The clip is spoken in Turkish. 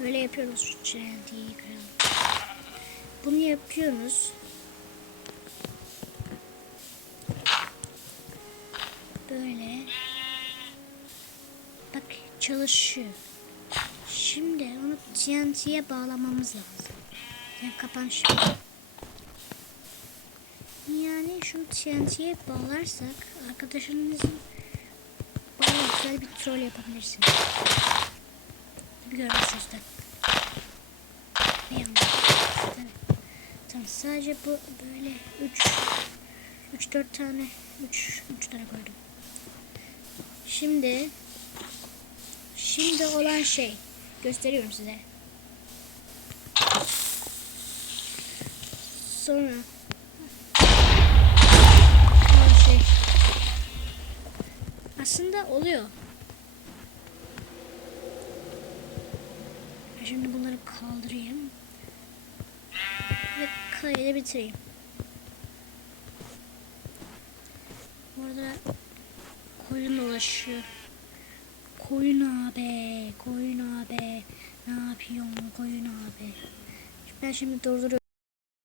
Böyle yapıyoruz çenteyi kıralım. Bunu yapıyoruz. Böyle. Bak çalışıyor. Şimdi onu TNT'ye bağlamamız lazım. Yani kapan şimdi. Yani şunu TNT'ye bağlarsak arkadaşınızın bayağı güzel bir troll yapabilirsiniz. Bir görmüşsünüz de. Tamam sadece bu böyle 3 3 4 tane 3 3 tane koydum. Şimdi şimdi olan şey gösteriyorum size. Sonra şey aslında oluyor. Şimdi bunları kaldırayım. Ve kaydı bitireyim. Orada koyun dolaşıyor. Koyun abi, koyun abi. Ne yapıyorsun koyun abi? Ben şimdi durduruyorum.